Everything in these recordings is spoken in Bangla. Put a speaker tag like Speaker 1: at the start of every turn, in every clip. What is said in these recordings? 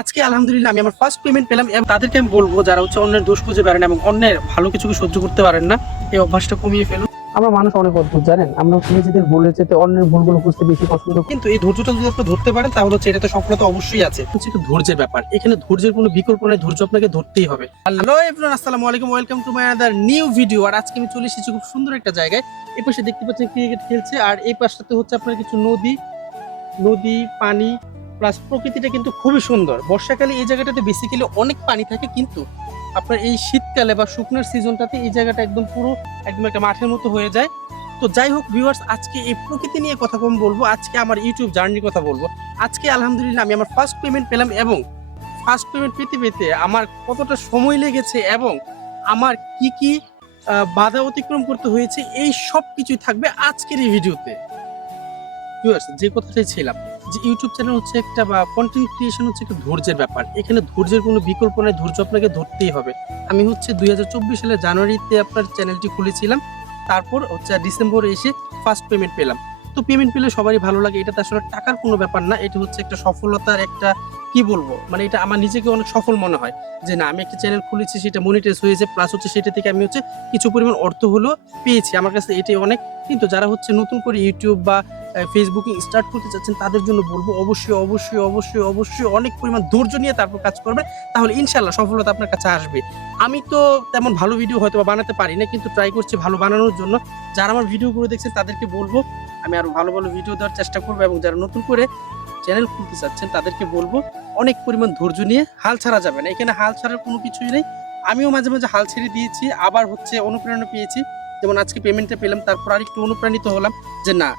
Speaker 1: আজকে আলহামদুলিল্লাহ আমি আমার ফার্স্ট পেমেন্ট পেলাম এবং তাদেরকে আমি বলব যারা হচ্ছে অন্যের দোষ খুঁজে পারেন এবং অন্যের ভালো কিছুকে সহ্য করতে পারেন না এই অভ্যাসটা কমিয়ে ফেলুন।
Speaker 2: আমরা মানুষ অনেক অদ্ভুত জানেন? আমরা নিজেদের ভুলের চেয়ে অন্যের ভুলগুলো বুঝতে বেশি পছন্দ
Speaker 1: কিন্তু এই ধৈর্যটা যদি আপনি ধরতে পারেন তাহলে হচ্ছে এটা এটাতে সফলতা অবশ্যই আছে। হচ্ছে একটু ধৈর্যের ব্যাপার। এখানে ধৈর্যের কোনো বিকল্প নেই ধৈর্য আপনাকে ধরতেই হবে। হ্যালো এভরিওয়ান আসসালামু আলাইকুম welcome to my other new video আর আজকে আমি চলে এসেছি খুব সুন্দর একটা জায়গায়। এই পাশে দেখতে পাচ্ছেন ক্রিকেট খেলছে আর এই পাশটাতে হচ্ছে আপনার কিছু নদী নদী পানি প্লাস প্রকৃতিটা কিন্তু খুবই সুন্দর। বর্ষাকালে এই জায়গাটাতে বেসিক্যালি অনেক পানি থাকে, কিন্তু আপনার এই শীতকালে বা শুকনার সিজনটাতে এই জায়গাটা একদম পুরো একদম একটা মাঠের মতো হয়ে যায়। তো যাই হোক ভিউয়ার্স আজকে এই প্রকৃতি নিয়ে কথা কম বলব, আজকে আমার ইউটিউব জার্নির কথা বলব। আজকে আলহামদুলিল্লাহ আমি আমার ফার্স্ট পেমেন্ট পেলাম এবং ফার্স্ট পেমেন্ট পেতে পেতে আমার কতটা সময় লেগেছে এবং আমার কি কি বাধা অতিক্রম করতে হয়েছে, এই সব কিছুই থাকবে আজকের এই ভিডিওতে ভিউয়ার্স যে কথাটাই ছিলাম, যে ইউটিউব চ্যানেল হচ্ছে একটা বা কন্টেন্ট ক্রিয়েশন হচ্ছে একটা ধৈর্যের ব্যাপার। এখানে ধৈর্যের কোনো বিকল্প নেই, ধৈর্য আপনাকে ধরতেই হবে। আমি হচ্ছে দুই সালের জানুয়ারিতে আপনার চ্যানেলটি খুলেছিলাম, তারপর হচ্ছে ডিসেম্বরে এসে ফার্স্ট পেমেন্ট পেলাম। তো পেমেন্ট পেলে সবারই ভালো লাগে, এটা তো আসলে টাকার কোনো ব্যাপার না, এটা হচ্ছে একটা সফলতার একটা, কি বলব? মানে এটা আমার নিজেকে অনেক সফল মনে হয়, যে না, আমি একটা চ্যানেল খুলেছি, সেটা মনিটাইজ হয়েছে প্লাস হচ্ছে সেটা থেকে আমি হচ্ছে কিছু পরিমাণ অর্থ হলেও পেয়েছি, আমার কাছে এটাই অনেক। কিন্তু যারা হচ্ছে নতুন করে ইউটিউব বা ফেসবুকে স্টার্ট করতে চাচ্ছেন, তাদের জন্য বলব অবশ্যই অবশ্যই অবশ্যই অবশ্যই অনেক পরিমাণ ধৈর্য নিয়ে তারপর কাজ করবেন, তাহলে ইনশাল্লাহ সফলতা আপনার কাছে আসবে। আমি তো তেমন ভালো ভিডিও হয়তো বানাতে পারি না, কিন্তু ট্রাই করছি ভালো বানানোর জন্য। যারা আমার ভিডিওগুলো দেখছেন, তাদেরকে বলব, আমি আরও ভালো ভালো ভিডিও দেওয়ার চেষ্টা করব এবং যারা নতুন করে চ্যানেল খুলতে চাচ্ছেন, তাদেরকে বলব অনেক পরিমাণ ধৈর্য নিয়ে হাল ছাড়া যাবে না। এখানে হাল ছাড়ার কোনো কিছুই নেই। আমিও মাঝে মাঝে হাল ছেড়ে দিয়েছি, আবার হচ্ছে অনুপ্রেরণা পেয়েছি। যেমন আজকে পেমেন্টটা পেলাম, তারপর আরেকটু অনুপ্রাণিত হলাম যে না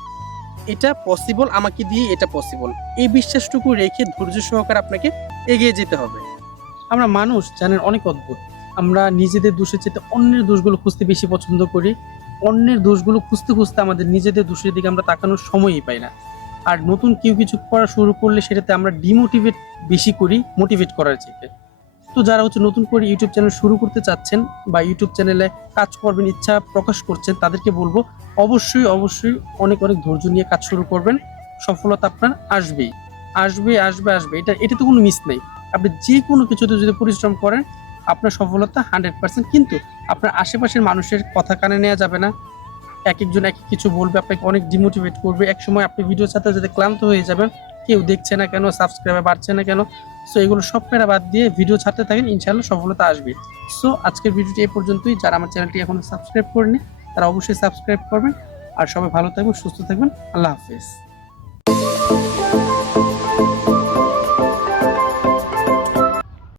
Speaker 1: এটা পসিবল আমাকে দিয়ে এটা পসিবল এই বিশ্বাসটুকু রেখে ধৈর্য সহকারে আপনাকে এগিয়ে যেতে হবে। আমরা মানুষ জানেন অনেক অদ্ভুত। আমরা নিজেদের দোষের চেয়ে অন্যের দোষগুলো খুঁজতে বেশি পছন্দ করি। অন্যের দোষগুলো খুঁজতে খুঁজতে আমাদের নিজেদের দোষের দিকে আমরা তাকানোর সময়ই পাই না। আর নতুন কেউ কিছু করা শুরু করলে সেটাতে আমরা ডিমোটিভেট বেশি করি মোটিভেট করার চেয়ে তো যারা হচ্ছে নতুন করে ইউটিউব চ্যানেল শুরু করতে চাচ্ছেন বা ইউটিউব চ্যানেলে কাজ করবেন, ইচ্ছা প্রকাশ করছেন, তাদেরকে বলব অবশ্যই অবশ্যই অনেক অনেক ধৈর্য নিয়ে কাজ শুরু করবেন। সফলতা আপনার আসবেই। আসবে আসবে আসবে। এটা এটা তো কোনো মিস নেই। আপনি যে কোনো কিছুতে যদি পরিশ্রম করেন, আপনার সফলতা হান্ড্রেড পার্সেন্ট কিন্তু আপনার আশেপাশের মানুষের কথা কানে নেওয়া যাবে না। এক একজন এক কিছু বলবে, আপনাকে অনেক ডিমোটিভেট করবে। এক সময় আপনি ভিডিও সাথে যাতে ক্লান্ত হয়ে যাবেন। কেউ দেখছে না কেন সাবস্ক্রাইবার বাড়ছে না কেন সো এগুলো সব প্যারা বাদ দিয়ে ভিডিও ছাড়তে থাকেন, ইনশাআল্লাহ সফলতা আসবে। সো আজকের ভিডিওটি এই পর্যন্তই। যারা আমার চ্যানেলটি এখনও সাবস্ক্রাইব করেনি তারা অবশ্যই সাবস্ক্রাইব করবেন। আর সবাই ভালো থাকবেন, সুস্থ থাকবেন। আল্লাহ হাফিজ।